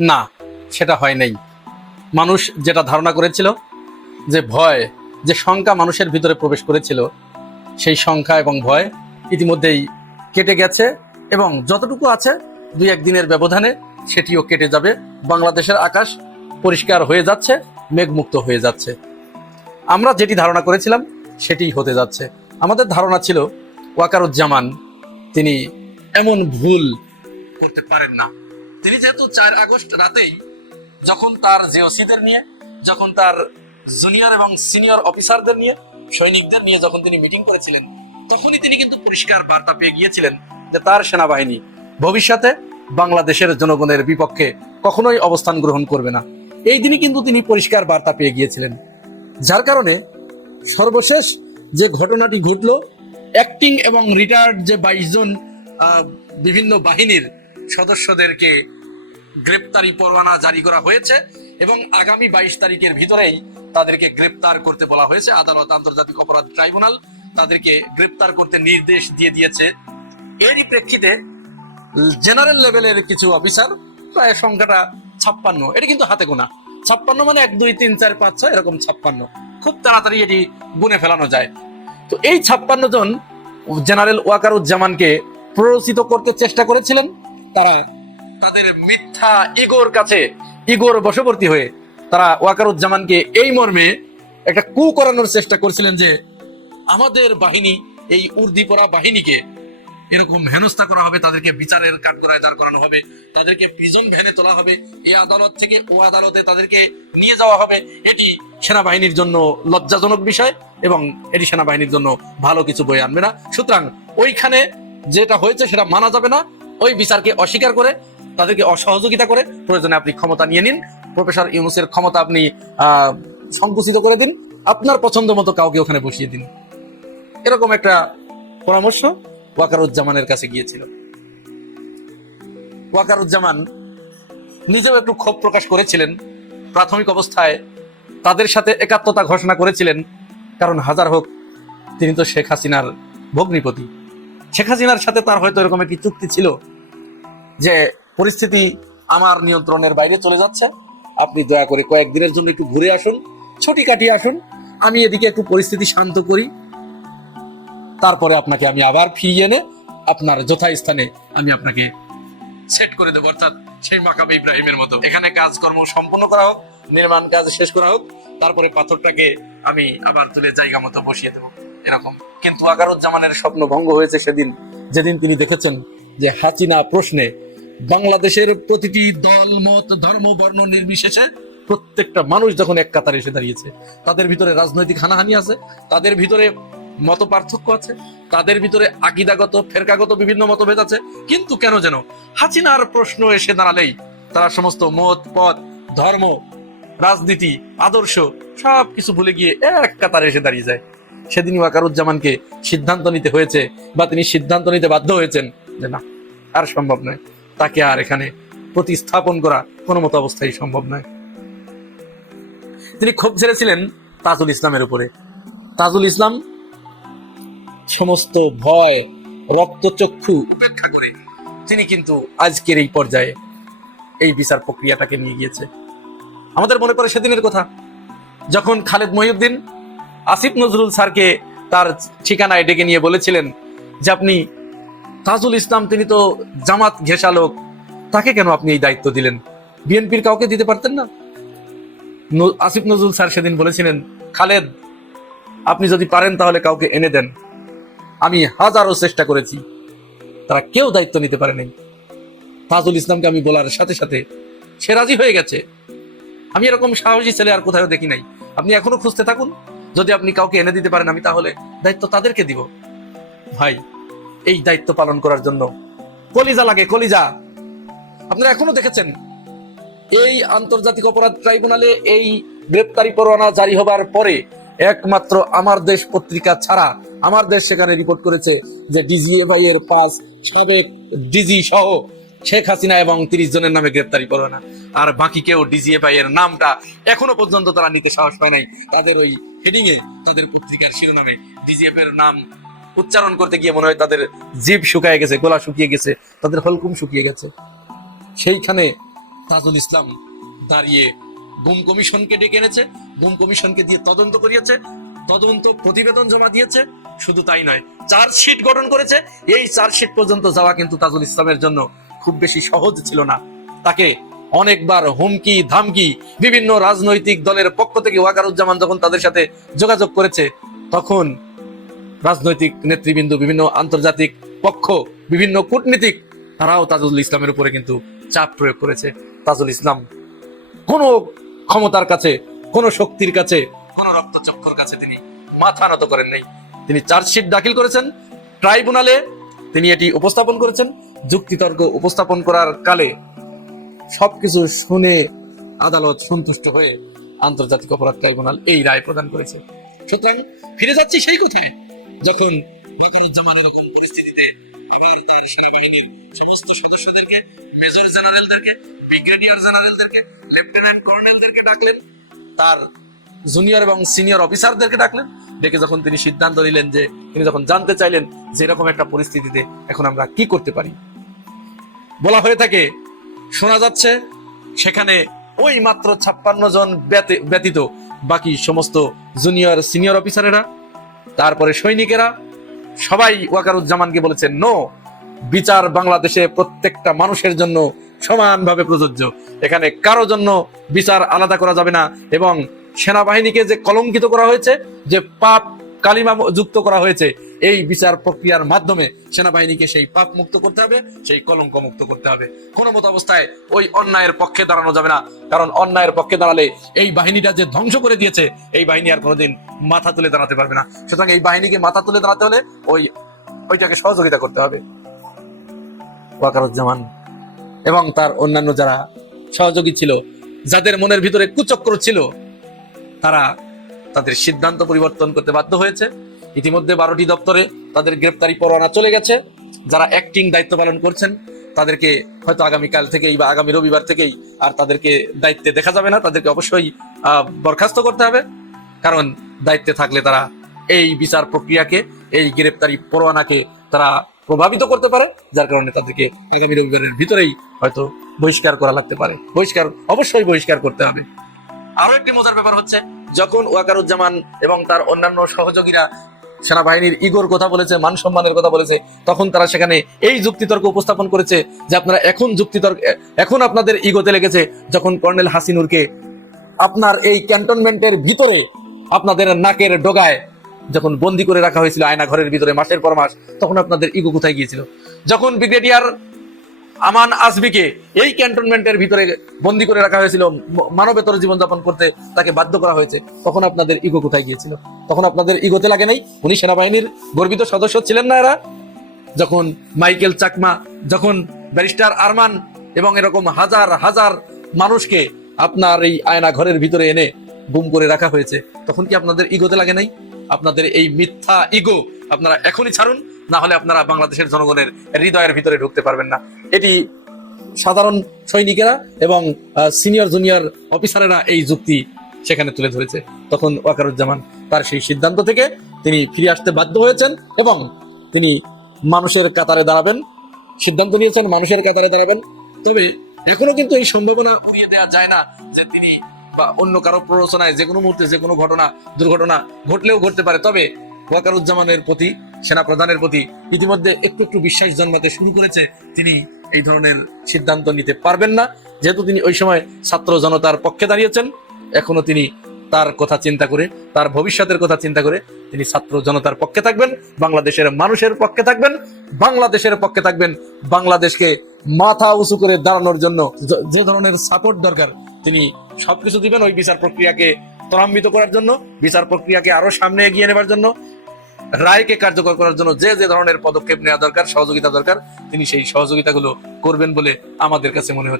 না, সেটা হয় নাই। মানুষ যেটা ধারণা করেছিল যে ভয়, যে শঙ্কা মানুষের ভিতরে প্রবেশ করেছিল, সেই সংখ্যা এবং ভয় ইতিমধ্যেই কেটে গেছে এবং যতটুকু আছে দুই একদিনের ব্যবধানে সেটিও কেটে যাবে। বাংলাদেশের আকাশ পরিষ্কার হয়ে যাচ্ছে, মেঘমুক্ত হয়ে যাচ্ছে। আমরা যেটি ধারণা করেছিলাম সেটিই হতে যাচ্ছে। আমাদের ধারণা ছিল ওয়াকারুজ্জামান, তিনি এমন ভুল করতে পারেন না। তিনি যেহেতু চার আগস্ট রাতেই যখন তার জেওসিদের নিয়ে, যখন তার জুনিয়র এবং সিনিয়র অফিসারদের নিয়ে, সৈনিকদের নিয়ে যখন তিনি মিটিং করেছিলেন, তখনই তিনি কিন্তু পরিষ্কার বার্তা পেয়ে গিয়েছিলেন যে তার সেনাবাহিনী ভবিষ্যতে বাংলাদেশের জনগণের বিপক্ষে কখনোই অবস্থান গ্রহণ করবে না। এই দিনই কিন্তু তিনি পরিষ্কার বার্তা পেয়ে গিয়েছিলেন। যার কারণে সর্বশেষ যে ঘটনাটি ঘটলো অ্যাক্টিং এবং রিটায়ার্ড যে বাইশ জন বিভিন্ন বাহিনীর সদস্যদেরকে গ্রেপ্তারি পরোয়ানা জারি করা হয়েছে এবং আগামী বাইশ তারিখের ভিতরেই তাদেরকে গ্রেপ্তার করতে বলা হয়েছে। আদালত আন্তর্জাতিক অপরাধ ট্রাইব্যুনাল তাদেরকে গ্রেপ্তার করতে নির্দেশ দিয়ে দিয়েছে। এরই প্রেক্ষিতে জেনারেল লেভেলের কিছু অফিসার, প্রায় সংখ্যাটা ছাপ্পান্ন। এটা কিন্তু হাতে গোনা। ছাপ্পান্ন মানে এক, দুই, তিন, চার, পাঁচ, ছয়, এরকম ছাপ্পান্ন। খুব তাড়াতাড়ি এটি গুনে ফেলানো যায়। তো এই ছাপ্পান্ন জন জেনারেল ওয়াকারুজ্জামানকে প্ররোচিত করতে চেষ্টা করেছিলেন। তারা তাদের মিথ্যা ইগোর কাছে ইগোর বশবর্তী হয়ে তারা ওয়াকারুজ্জামানকে এই মর্মে একটা কু করানোর চেষ্টা করেছিলেন যে আমাদের বাহিনী, এই উর্দিপরা বাহিনীকে এরকম হেনস্থা করা হবে, তাদেরকে বিচারের কাঠগড়ায় দাঁড় করানো হবে, তাদেরকে প্রিজন ভ্যানে তোলা হবে, এই আদালত থেকে ও আদালতে তাদেরকে নিয়ে যাওয়া হবে। এটি সেনাবাহিনীর জন্য লজ্জাজনক বিষয় এবং এটি সেনাবাহিনীর জন্য ভালো কিছু বই আনবে না। সুতরাং ওইখানে যেটা হয়েছে সেটা মানা যাবে না। ওই বিচারকে অস্বীকার করে, তাদেরকে অসহযোগিতা করে প্রয়োজনে আপনি ক্ষমতা নিয়ে নিন। প্রফেসর ইউনুসের ক্ষমতা আপনি সংকুচিত করে দিন। আপনার পছন্দ মতো কাউকে ওখানে বসিয়ে দিন। এরকম একটা পরামর্শ ওয়াকারুজ্জামানের কাছে গিয়েছিল। ওয়াকারুজ্জামান নিজেও একটু ক্ষোভ প্রকাশ করেছিলেন। প্রাথমিক অবস্থায় তাদের সাথে একাত্মতা ঘোষণা করেছিলেন। কারণ হাজার হোক, তিনি তো শেখ হাসিনার ভগ্নিপতি। শেখ হাসিনার সাথে তার হয়তো এরকম একটি চুক্তি ছিল। যে পরিস্থিতি আমার নিয়ন্ত্রণের বাইরে চলে যাচ্ছে, আপনি দয়া করে কয়েকদিনের জন্য একটু ঘুরে আসুন, ছুটি কাটিয়ে আসুন, আমি এদিকে একটু পরিস্থিতি শান্ত করি। তারপরে আপনাকে আমি আবার ফিরিয়ে এনে আপনার যথাস্থানে আমি আপনাকে সেট করে দেবো, অর্থাৎ সেই মাকাবে ইব্রাহিমের মতো। এখানে কাজকর্ম সম্পন্ন করা হোক, নির্মাণ কাজ শেষ করা হোক, তারপরে পাথরটাকে আমি আবার তুলে জায়গা মতো বসিয়ে দেবো। এরকম কিন্তু আগারুজ্জামানের স্বপ্ন ভঙ্গ হয়েছে সেদিন, যেদিন তিনি দেখেছেন যে হাসিনা প্রশ্নে বাংলাদেশের প্রতিটি দল, মত, ধর্ম, বর্ণ নির্বিশেষে প্রত্যেকটা মানুষ যখন এক কাতারে এসে দাঁড়িয়েছে, তাদের ভিতরে রাজনৈতিক হানাহানি আছে, তাদের ভিতরে মত পার্থক্য আছে, তাদের ভিতরে আকিদাগত, ফেরকাগত বিভিন্ন মতভেদ আছে। কিন্তু কেন যেন হাসিনার প্রশ্ন এসে দাঁড়ালেই তারা সমস্ত মত, পথ, ধর্ম, রাজনীতি, আদর্শ সব কিছু ভুলে গিয়ে এক কাতারে এসে দাঁড়িয়ে যায়। সেদিন ওয়াকারুজ্জামানকে সিদ্ধান্ত নিতে হয়েছে বা তিনি সিদ্ধান্ত নিতে বাধ্য হয়েছেন যে না, আর সম্ভব নয়। তাকে আর এখানে প্রতিস্থাপন করা কোনো মতো অবস্থায় সম্ভব নয়। তিনি ক্ষোভ ছেড়েছিলেন তাজুল ইসলামের উপরে। তাজুল ইসলাম সমস্ত ভয়, রক্তচক্ষু উপেক্ষা করে তিনি কিন্তু আজকের এই পর্যায়ে এই বিচার প্রক্রিয়াটাকে নিয়ে গিয়েছে। আমাদের মনে পড়ে সেদিনের কথা। যখন খালেদ মহিউদ্দিন আসিফ নজরুল স্যারকে তার ঠিকানায় ডেকে নিয়ে বলেছিলেন যে আপনি তাজুল ইসলাম, তিনি তো জামাত ঘেঁষা লোক, তাকে কেন আপনি এই দায়িত্ব দিলেন? বিএনপির কাউকে দিতে পারতেন না? আসিফ নজরুল স্যার সেদিন বলেছিলেন, খালেদ, আপনি যদি পারেন তাহলে কাউকে এনে দেন। আমি হাজারো চেষ্টা করেছি, তারা কেউ দায়িত্ব নিতে পারেনি তাজুল ইসলামকে আমি বলার সাথে সাথে সে রাজি হয়ে গেছে। আমি এরকম সাহসী ছেলে আর কোথাও দেখি নাই। আপনি এখনও খুঁজতে থাকুন। যদি আপনি কাউকে এনে দিতে পারেন, আমি তাহলে দায়িত্ব তাদেরকে দিব। ভাই এই দায়িত্ব পালন করার জন্য। কলিজা লাগে, কলিজা। আপনারা এখনও দেখেছেন? এই আন্তর্জাতিক অপরাধ ট্রাইব্যুনালে এই গ্রেপ্তারি পরোয়ানা জারি হবার পরে একমাত্র আমার দেশ পত্রিকা ছাড়া আমার দেশ সেখানে রিপোর্ট করেছে যে ডিজিএফআই এর পাঁচ সাবেক ডিজি সহ শেখ হাসিনা এবং তিরিশ জনের নামে গ্রেপ্তারি পরোয়ানা। আর বাকি কেউ ডিজিএফআই এর নামটা এখনও পর্যন্ত তারা নিতে সাহস পায় নাই। তাদের ওই হেডিং এ তাদের পত্রিকার শিরোনামে ডিজিএফ এর নাম উচ্চারণ করতে গিয়ে মনে হয় তাদের জীব শুকায় গেছে, গলা শুকিয়ে গেছে, তাদের হলকুম শুকিয়ে গেছে। সেইখানে তাজুল ইসলাম দাঁড়িয়ে গুম কমিশনকে ডেকে এনেছে গুম কমিশনকে দিয়ে তদন্ত করিয়েছে, তদন্ত প্রতিবেদন জমা দিয়েছে, শুধু তাই নয়, চার্জশিট গঠন করেছে। এই চার্জশিট পর্যন্ত যাওয়া কিন্তু তাজুল ইসলামের জন্য খুব বেশি সহজ ছিল না। তাকে অনেকবার হুমকি, ধামকি বিভিন্ন রাজনৈতিক দলের পক্ষ থেকে ওয়াকারুজ্জামান যখন তাদের সাথে যোগাযোগ করেছে, তখন রাজনৈতিক নেতৃবৃন্দ, বিভিন্ন আন্তর্জাতিক পক্ষ, বিভিন্ন কূটনীতিক, তারাও তাজুল ইসলামের উপরে কিন্তু চাপ প্রয়োগ করেছে। তাজুল ইসলাম কোনো ক্ষমতার কাছে, কোনো শক্তির কাছে, কোনো রক্তচক্ষর কাছে তিনি মাথা নত করেন নাই। তিনি চার্জশিট দাখিল করেছেন, ট্রাইব্যুনালে তিনি এটি উপস্থাপন করেছেন। যুক্তিতর্ক উপস্থাপন করার কালে সবকিছু শুনে আদালত সন্তুষ্ট হয়ে আন্তর্জাতিক অপরাধ ট্রাইব্যুনাল এই রায় প্রদান করেছে। সুতরাং ফিরে যাচ্ছি সেই কোথায়? যখন বাকারুজ্জামান এরকম পরিস্থিতিতে আবার তার সেনাবাহিনীর সমস্ত সদস্যদেরকে, মেজর জেনারেলদেরকে, ব্রিগেডিয়ার জেনারেলদেরকে, লেফটেন্যান্ট কর্নেলদেরকে ডাকলেন, তার জুনিয়র এবং সিনিয়র অফিসারদেরকে ডাকলেন, ডেকে যখন তিনি সিদ্ধান্ত নিলেন যে তিনি যখন জানতে চাইলেন যে এরকম একটা পরিস্থিতিতে এখন আমরা কি করতে পারি। বলা হয়ে থাকে, শোনা যাচ্ছে সেখানে ওই মাত্র ছাপ্পান্ন জন ব্যতি- ব্যতীত বাকি সমস্ত জুনিয়র, সিনিয়র অফিসারেরা তারপরে সৈনিকেরা সবাই ওয়াকারুজ্জামানকে বলেছেন নো, বিচার বাংলাদেশে প্রত্যেকটা মানুষের জন্য সমানভাবে প্রযোজ্য। এখানে কারও জন্য বিচার আলাদা করা যাবে না এবং সেনাবাহিনীকে যে কলঙ্কিত করা হয়েছে, যে পাপ কালিমা যুক্ত করা হয়েছে এই বিচার প্রক্রিয়ার মাধ্যমে সেনাবাহিনীকে সেই পাপ মুক্ত করতে হবে, সেই কলঙ্ক মুক্ত করতে হবে। কোনো মতো অবস্থায় ওই অন্যায়ের পক্ষে দাঁড়ানো যাবে না, কারণ অন্যায়ের পক্ষে দাঁড়ালে এই বাহিনীটা যে ধ্বংস করে দিয়েছে, এই বাহিনী আর কোনোদিন মাথা তুলে দাঁড়াতে পারবে না। সুতরাং এই বাহিনীকে মাথা তুলে দাঁড়াতে হলে ওই, ওইটাকে সহযোগিতা করতে হবে। ওয়াকারুজ্জামান এবং তার অন্যান্য যারা সহযোগী ছিল, যাদের মনের ভিতরে কুচক্র ছিল, তারা তাদের সিদ্ধান্ত পরিবর্তন করতে বাধ্য হয়েছে। ইতিমধ্যে বারোটি দপ্তরে তাদের গ্রেপ্তারি পরোয়ানা চলে গেছে। যারা অ্যাক্টিং দায়িত্ব পালন করছেন, তাদেরকে হয়তো আগামীকাল থেকেই বা আগামী রবিবার থেকেই আর তাদেরকে দায়িত্বে দেখা যাবে না। তাদেরকে অবশ্যই বরখাস্ত করতে হবে। কারণ দায়িত্বে থাকলে তারা এই বিচার প্রক্রিয়াকে, এই গ্রেপ্তারি পরোয়ানাকে তারা প্রভাবিত করতে পারে, যার কারণে তাদেরকে আগামী রবিবারের ভিতরেই হয়তো বহিষ্কার করা লাগতে পারে। বহিষ্কার, অবশ্যই বহিষ্কার করতে হবে। আরও একটি মজার ব্যাপার হচ্ছে, যখন ওয়াকারুজ্জামান এবং তার অন্যান্য সহযোগীরা সেনাবাহিনীর ইগোর কথা বলেছে, মান সম্মানের কথা বলেছে, তখন তারা সেখানে এই যুক্তিতর্ক উপস্থাপন করেছে যে আপনারা এখন যুক্তিতর্ক, এখন আপনাদের ইগোতে লেগেছে যখন কর্নেল হাসিনুরকে আপনার এই ক্যান্টনমেন্টের ভিতরে, আপনাদের নাকের ডগায় যখন বন্দি করে রাখা হয়েছিল আয়না ঘরের ভিতরে মাসের পর মাস, তখন আপনাদের ইগো কোথায় গিয়েছিল? যখন ব্রিগেডিয়ার আমান আসবিকে এই ক্যান্টনমেন্টের ভিতরে বন্দি করে রাখা হয়েছিল, মানবেতর জীবনযাপন করতে তাকে বাধ্য করা হয়েছে, তখন আপনাদের ইগো কোথায় গিয়েছিল? তখন আপনাদের ইগোতে লাগে নাই। উনি সেনাবাহিনীর গর্বিত সদস্য ছিলেন না এরা। যখন মাইকেল চাকমা, যখন ব্যারিস্টার আরমান এবং এরকম হাজার হাজার মানুষকে আপনার এই আয়না ঘরের ভিতরে এনে গুম করে রাখা হয়েছে, তখন কি আপনাদের ইগোতে লাগে নাই? আপনাদের এই মিথ্যা ইগো আপনারা এখনই ছাড়ুন, না হলে আপনারা বাংলাদেশের জনগণের হৃদয়ের ভিতরে ঢুকতে পারবেন না। এটি সাধারণ সৈনিকেরা এবং সিনিয়র জুনিয়র অফিসারেরা এই যুক্তি সেখানে তুলে ধরেছে। তখন ওয়াকারুজ্জামান তার সেই সিদ্ধান্ত থেকে তিনি ফিরে আসতে বাধ্য হয়েছেন এবং তিনি মানুষের কাতারে দাঁড়াবেন, সিদ্ধান্ত নিয়েছেন মানুষের কাতারে দাঁড়াবেন। তবে এখনও কিন্তু এই সম্ভাবনা উড়িয়ে দেওয়া যায় না যে তিনি বা অন্য কারও প্ররোচনায় যে কোনো মুহূর্তে যে কোনো ঘটনা, দুর্ঘটনা ঘটলেও ঘটতে পারে। তবে ওয়াকারুজ্জামানের প্রতি সেনা প্রধানের প্রতি ইতিমধ্যে একটু একটু বিশ্বাস জন্মাতে শুরু করেছে তিনি এই ধরনের সিদ্ধান্ত নিতে পারবেন না। যেহেতু তিনি ওই সময় ছাত্র জনতার পক্ষে দাঁড়িয়েছেন, এখনও তিনি তার কথা চিন্তা করে, তার ভবিষ্যতের কথা চিন্তা করে তিনি ছাত্র জনতার পক্ষে থাকবেন, বাংলাদেশের মানুষের পক্ষে থাকবেন, বাংলাদেশের পক্ষে থাকবেন, বাংলাদেশকে মাথা উঁচু করে দাঁড়ানোর জন্য যে ধরনের সাপোর্ট দরকার তিনি সবকিছু দিবেন ওই বিচার প্রক্রিয়াকে ত্বরান্বিত করার জন্য, বিচার প্রক্রিয়াকে আরও সামনে এগিয়ে নেবার জন্য, রায়কে কার্যকর করার জন্য যে যে ধরনের পদক্ষেপ নেওয়া দরকার, সহযোগিতা দরকার, তিনি সেই সহযোগিতাগুলো করবেন বলে আমাদের কাছে মনে হচ্ছে।